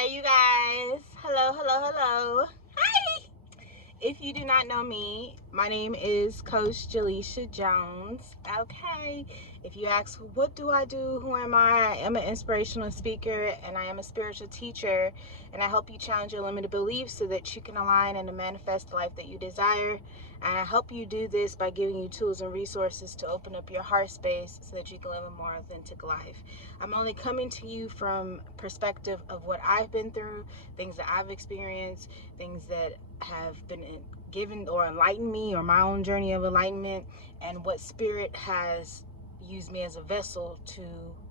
Hey, you guys. Hello, hello, hello. Hi. If you do not know me, my name is Coach Jaleisha Jones. Okay. If you ask, what do I do? Who am I? I am an inspirational speaker and I am a spiritual teacher. And I help you challenge your limited beliefs so that you can align and manifest the life that you desire. And I help you do this by giving you tools and resources to open up your heart space so that you can live a more authentic life. I'm only coming to you from perspective of what I've been through, things that I've experienced, things that have been given or enlightened me, or my own journey of enlightenment, and what spirit has used me as a vessel to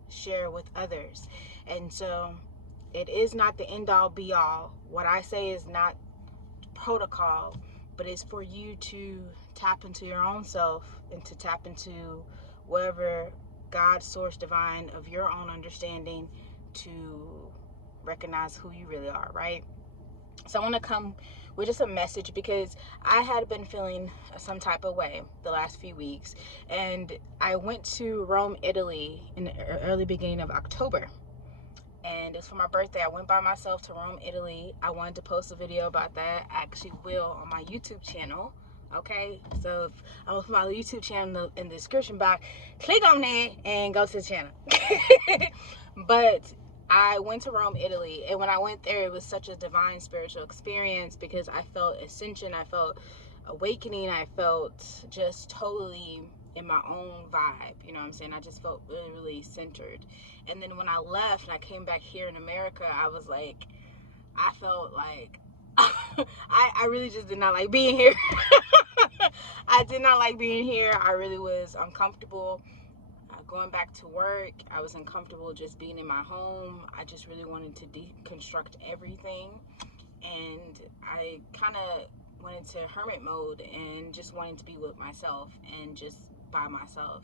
share with others. And so it is not the end all be all. What I say is not protocol, but it's for you to tap into your own self and to tap into wherever God, source, divine of your own understanding, to recognize who you really are, right? So I want to come with just a message because I had been feeling some type of way the last few weeks, and I went to Rome, Italy in the early beginning of October, and it's for my birthday. I went by myself to Rome, Italy. I wanted to post a video about that. I actually will on my YouTube channel. Okay, so if I will put my YouTube channel in the description box, click on that and go to the channel. But I went to Rome, Italy, and when I went there, it was such a divine spiritual experience because I felt ascension, I felt awakening, I felt just totally in my own vibe. You know what I'm saying? I just felt really, really centered. And then when I left and I came back here in America, I was like, I felt like I really just did not like being here. I did not like being here. I really was uncomfortable going back to work. I was uncomfortable just being in my home. I just really wanted to deconstruct everything. And I kind of went into hermit mode and just wanted to be with myself and just by myself.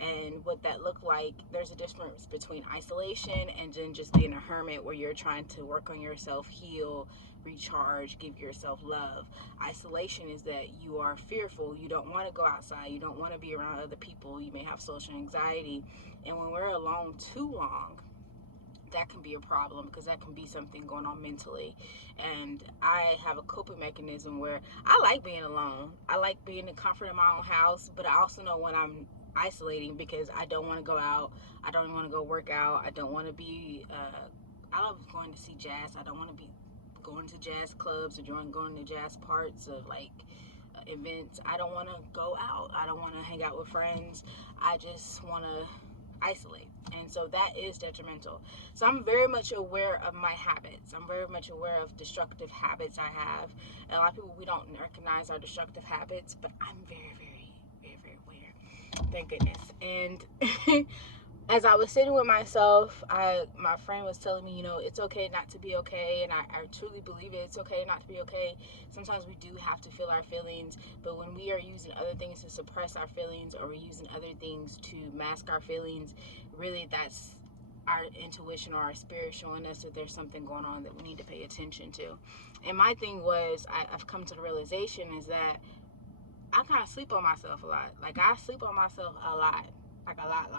And what that looked like, there's a difference between isolation and then just being a hermit where you're trying to work on yourself, heal, recharge, give yourself love. Isolation is that you are fearful, you don't want to go outside, you don't want to be around other people, you may have social anxiety. And when we're alone too long, that can be a problem because that can be something going on mentally. And I have a coping mechanism where I like being alone. I like being in the comfort of my own house, but I also know when I'm isolating because I don't want to go out. I don't want to go work out. I don't want to be, I love going to see jazz. I don't want to be going to jazz clubs or going to jazz parts of like events. I don't want to go out. I don't want to hang out with friends. I just want to isolate. And so that is detrimental. So I'm very much aware of my habits. I'm very much aware of destructive habits I have. And a lot of people, we don't recognize our destructive habits, but I'm very, very, very, very aware. Thank goodness. And as I was sitting with myself, my friend was telling me, it's okay not to be okay, and I truly believe it. It's okay not to be okay. Sometimes we do have to feel our feelings, but when we are using other things to suppress our feelings, or we're using other things to mask our feelings, really that's our intuition or our spirit showing us that there's something going on that we need to pay attention to. And my thing was, I've come to the realization is that I kind of sleep on myself a lot. Like, I sleep on myself a lot. Like, a lot.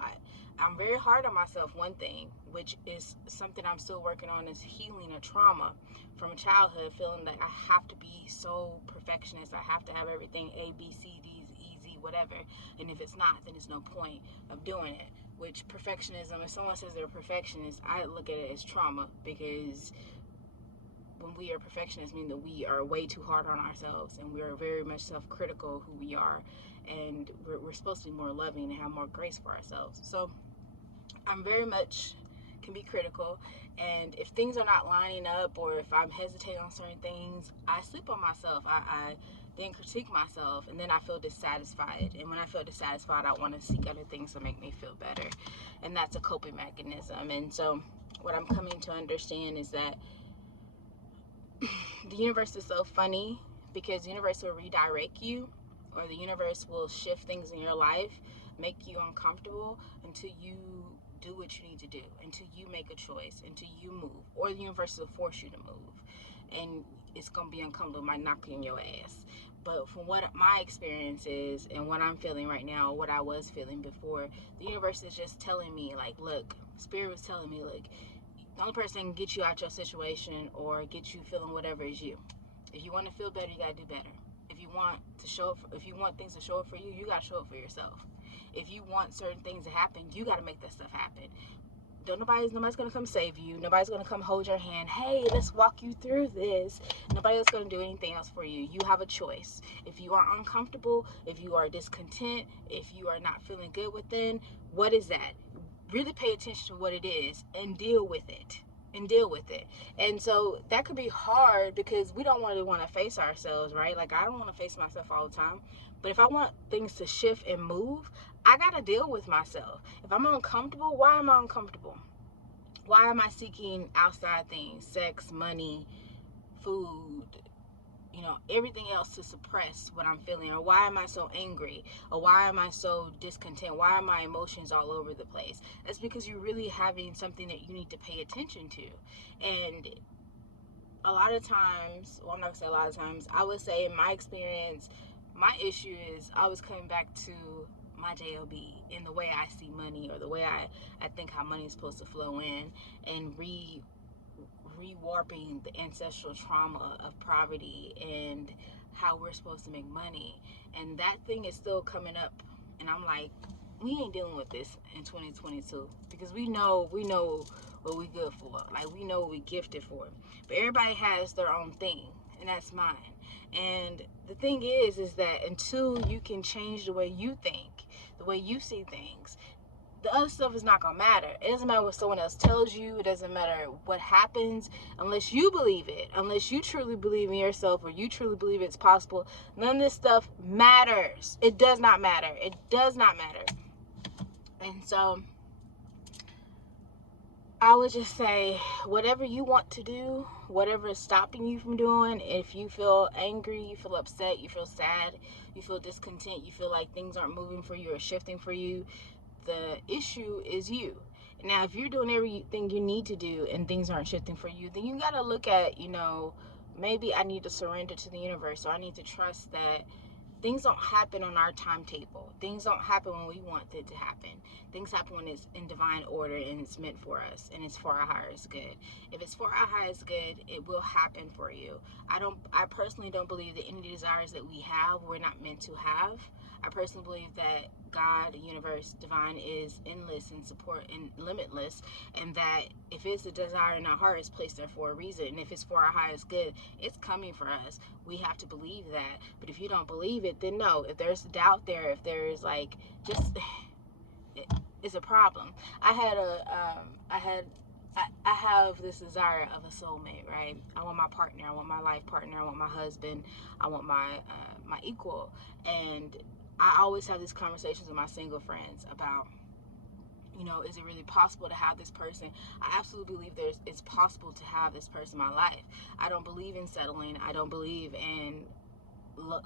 I'm very hard on myself, one thing, which is something I'm still working on, is healing a trauma from childhood, feeling like I have to be so perfectionist. I have to have everything A, B, C, D's, easy, whatever. And if it's not, then there's no point of doing it. Which perfectionism, if someone says they're a perfectionist, I look at it as trauma, because when we are perfectionists, mean that we are way too hard on ourselves, and we are very much self-critical who we are, and we're supposed to be more loving and have more grace for ourselves. So I'm very much can be critical, and if things are not lining up, or if I'm hesitating on certain things, I sleep on myself. I then critique myself, and then I feel dissatisfied, and when I feel dissatisfied, I want to seek other things to make me feel better, and that's a coping mechanism. And so what I'm coming to understand is that the universe is so funny, because the universe will redirect you, or the universe will shift things in your life, make you uncomfortable until you do what you need to do, until you make a choice, until you move, or the universe will force you to move. And it's going to be uncomfortable, might knock you in your ass. But from what my experience is and what I'm feeling right now, what I was feeling before, the universe is just telling me, like, look, spirit was telling me, like, The only person that can get you out your situation or get you feeling whatever is you. If you want to feel better, you gotta do better. If you want things to show up for you, you gotta show up for yourself. If you want certain things to happen, you gotta make that stuff happen. Nobody's gonna come save you. Nobody's gonna come hold your hand. Hey, let's walk you through this. Nobody else gonna do anything else for you. You have a choice. If you are uncomfortable, if you are discontent, if you are not feeling good within, what is that? Really pay attention to what it is and deal with it. And so that could be hard because we don't really want to face ourselves, right? Like, I don't want to face myself all the time. But if I want things to shift and move, I got to deal with myself. If I'm uncomfortable, why am I uncomfortable? Why am I seeking outside things, sex, money, food, everything else to suppress what I'm feeling? Or why am I so angry? Or why am I so discontent? Why are my emotions all over the place? That's because you're really having something that you need to pay attention to. And a lot of times, well, I'm not gonna say a lot of times, I would say in my experience, my issue is always coming back to my JOB in the way I see money, or the way I think how money is supposed to flow in, and rewarping the ancestral trauma of poverty and how we're supposed to make money. And that thing is still coming up, and I'm like, we ain't dealing with this in 2022 because we know what we good for. Like, we know what we gifted for. But everybody has their own thing, and that's mine. And the thing is that until you can change the way you think, the way you see things, the other stuff is not gonna matter. It doesn't matter what someone else tells you. It doesn't matter what happens unless you believe it. Unless you truly believe in yourself, or you truly believe it's possible. None of this stuff matters. It does not matter. It does not matter. And so I would just say, whatever you want to do, whatever is stopping you from doing, if you feel angry, you feel upset, you feel sad, you feel discontent, you feel like things aren't moving for you or shifting for you, the issue is you. Now, if you're doing everything you need to do and things aren't shifting for you, then you got to look at, maybe I need to surrender to the universe, or I need to trust that things don't happen on our timetable. Things don't happen when we want it to happen. Things happen when it's in divine order and it's meant for us and it's for our highest good. If it's for our highest good, it will happen for you. I personally don't believe that any desires that we have, we're not meant to have. I personally believe that God, the universe, divine is endless and support and limitless, and that if it's a desire in our heart, it's placed there for a reason. And if it's for our highest good, it's coming for us. We have to believe that. But if you don't believe it, then no. If there's doubt there, if there's it's a problem. I have this desire of a soulmate, right? I want my partner. I want my life partner. I want my husband. I want my equal. And I always have these conversations with my single friends about, is it really possible to have this person? I absolutely believe it's possible to have this person in my life. I don't believe in settling. I don't believe in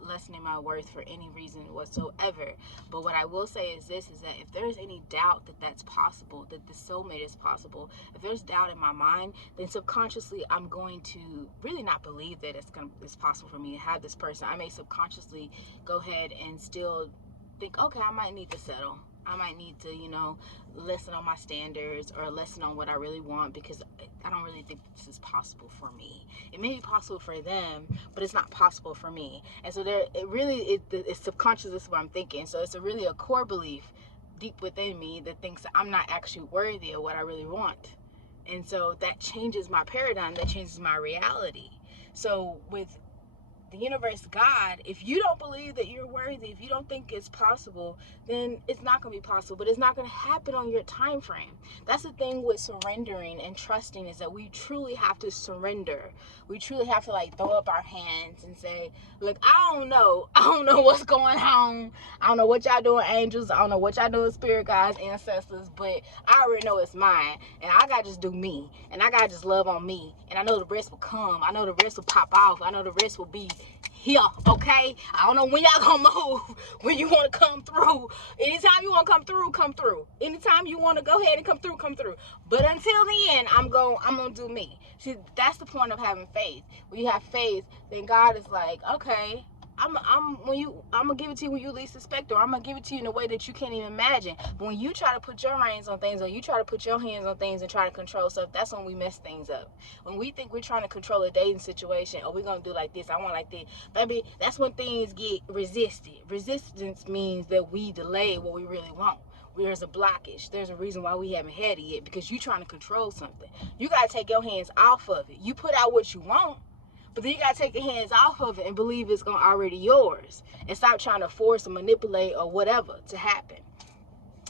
lessening my worth for any reason whatsoever. But what I will say is this, is that if there's any doubt that that's possible, that the soulmate is possible, if there's doubt in my mind, then subconsciously I'm going to really not believe that it's possible for me to have this person. I may subconsciously go ahead and still think, okay, I might need to settle. I might need to, lessen on my standards or lessen on what I really want, because I don't really think this is possible for me. It may be possible for them, but it's not possible for me. And so it's subconscious. This is what I'm thinking. So it's really a core belief deep within me that thinks that I'm not actually worthy of what I really want. And so that changes my paradigm. That changes my reality. So with the universe, God, if you don't believe that you're worthy, if you don't think it's possible, then it's not going to be possible. But it's not going to happen on your time frame. That's the thing with surrendering and trusting, is that we truly have to surrender. We truly have to throw up our hands and say, look, I don't know what's going on. I don't know what y'all doing, angels. I don't know what y'all doing, spirit guides, ancestors, but I already know it's mine, and I gotta just do me, and I gotta just love on me, and I know the rest will come. I know the rest will pop off. I know the rest will be here, okay? I don't know when y'all gonna move, when you want to come through. Anytime you want to come through, come through. Anytime you want to go ahead and come through, come through. But until the end, I'm gonna do me. See, that's the point of having faith. When you have faith, then God is like, okay, I'm gonna give it to you when you least expect, or I'm gonna give it to you in a way that you can't even imagine. But when you try to put your reins on things, or you try to put your hands on things and try to control stuff, that's when we mess things up. When we think we're trying to control a dating situation, or we're gonna do like this, I want like this, baby, that's when things get resisted. Resistance means that we delay what we really want. There's a blockage. There's a reason why we haven't had it yet, because you're trying to control something. You gotta take your hands off of it. You put out what you want, but then you gotta take your hands off of it and believe it's gonna already yours, and stop trying to force or manipulate or whatever to happen.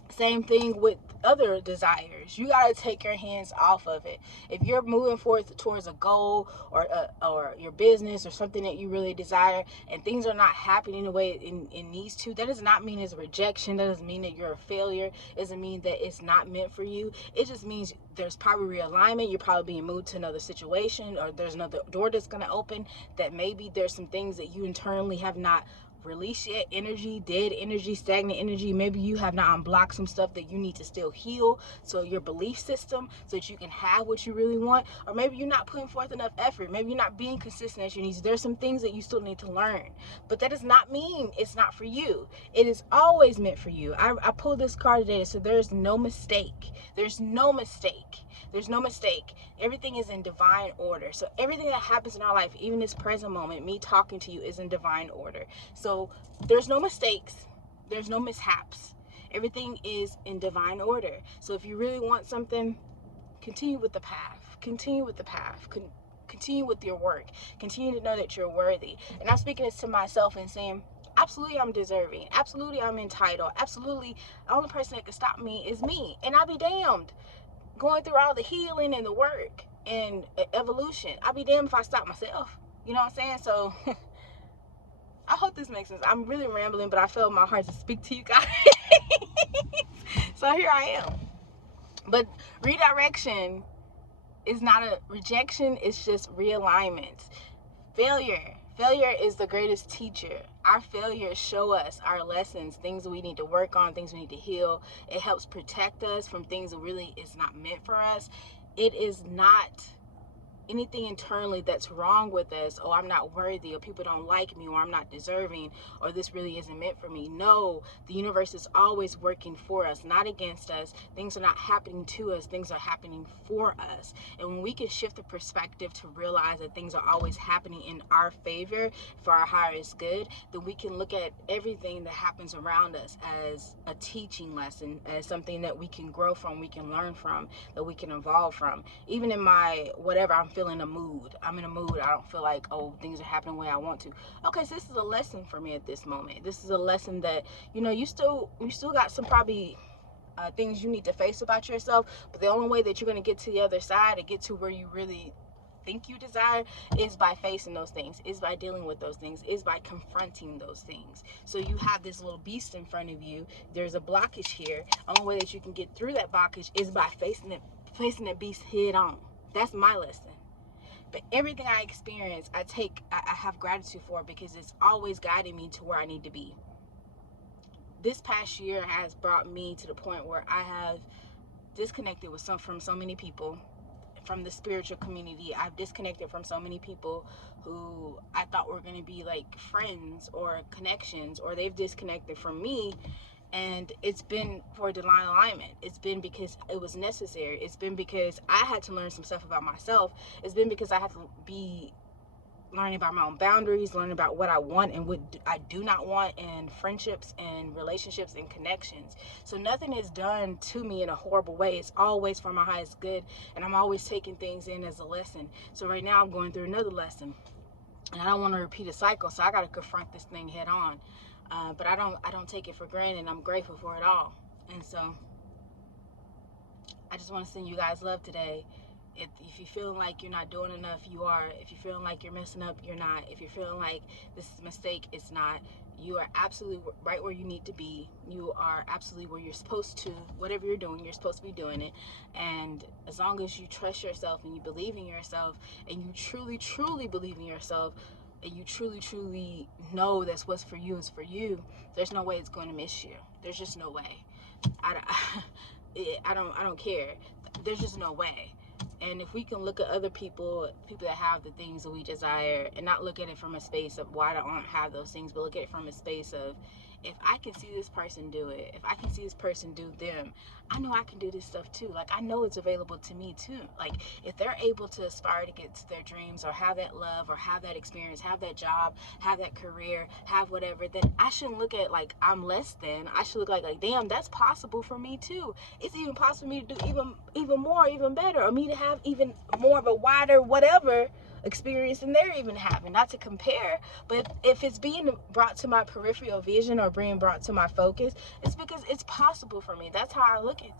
Same thing with other desires. You gotta take your hands off of it. If you're moving forward towards a goal, or your business, or something that you really desire, and things are not happening the way it needs to, that does not mean it's a rejection. That doesn't mean that you're a failure. It doesn't mean that it's not meant for you. It just means there's probably realignment. You're probably being moved to another situation, or there's another door that's gonna open. That maybe there's some things that you internally have not release yet, energy, dead energy, stagnant energy. Maybe you have not unblocked some stuff that you need to still heal, so your belief system, so that you can have what you really want. Or maybe you're not putting forth enough effort. Maybe you're not being consistent as you need to. There's some things that you still need to learn, but that does not mean it's not for you. It is always meant for you. I pulled this card today, so there's no mistake. There's no mistake. There's no mistake. Everything is in divine order. So everything that happens in our life, even this present moment, me talking to you, is in divine order. So there's no mistakes. There's no mishaps. Everything is in divine order. So if you really want something, continue with the path. Continue with the path. Continue with your work. Continue to know that you're worthy. And I'm speaking this to myself and saying, absolutely, I'm deserving. Absolutely, I'm entitled. Absolutely, the only person that can stop me is me. And I'll be damned. Going through all the healing and the work and evolution, I'll be damned if I stop myself. You know what I'm saying? So I hope this makes sense. I'm really rambling, but I felt in my heart to speak to you guys. So here I am. But redirection is not a rejection. It's just realignment. Failure is the greatest teacher. Our failures show us our lessons, things we need to work on, things we need to heal. It helps protect us from things that really is not meant for us. It is not anything internally that's wrong with us, or I'm not worthy, or people don't like me, or I'm not deserving, or this really isn't meant for me. No, the universe is always working for us, not against us. Things are not happening to us, things are happening for us. And when we can shift the perspective to realize that things are always happening in our favor, for our highest good, then we can look at everything that happens around us as a teaching lesson, as something that we can grow from, we can learn from, that we can evolve from. Even in my whatever, I'm feeling a mood. I'm in a mood. I don't feel like, oh, things are happening the way I want to. Okay, so this is a lesson for me at this moment. This is a lesson that, you still got some probably things you need to face about yourself, but the only way that you're going to get to the other side and get to where you really think you desire is by facing those things, is by dealing with those things, is by confronting those things. So you have this little beast in front of you. There's a blockage here. The only way that you can get through that blockage is by facing that beast head on. That's my lesson. But everything I experience, I have gratitude for, because it's always guiding me to where I need to be. This past year has brought me to the point where I have disconnected from so many people, from the spiritual community. I've disconnected from so many people who I thought were going to be like friends or connections, or they've disconnected from me. And it's been for divine alignment. It's been because it was necessary. It's been because I had to learn some stuff about myself. It's been because I had to be learning about my own boundaries, learning about what I want and what I do not want in friendships and relationships and connections. So nothing is done to me in a horrible way. It's always for my highest good, and I'm always taking things in as a lesson. So right now I'm going through another lesson, and I don't want to repeat a cycle, so I got to confront this thing head on. But I don't take it for granted, and I'm grateful for it all. And so I just want to send you guys love today. If you're feeling like you're not doing enough, you are. If you're feeling like you're messing up, you're not. If you're feeling like this is a mistake, it's not. You are absolutely right where you need to be. You are absolutely where you're supposed to. Whatever you're doing, you're supposed to be doing it. And as long as you trust yourself and you believe in yourself, and you truly, truly believe in yourself, and you truly, truly know that's what's for you is for you, there's no way it's going to miss you. There's just no way. I don't care. There's just no way. And if we can look at other people that have the things that we desire, and not look at it from a space of why don't I have those things, but look at it from a space of, if I can see this person do it, if I can see this person do them, I know I can do this stuff too. Like, I know it's available to me too. Like, if they're able to aspire to get to their dreams, or have that love, or have that experience, have that job, have that career, have whatever, then I shouldn't look at like I'm less than. I should look like damn, that's possible for me too. It's even possible for me to do even more, even better, or me to have even more of a wider whatever experience than they're even having. Not to compare, but if it's being brought to my peripheral vision or being brought to my focus, it's because it's possible for me. That's how I look at things.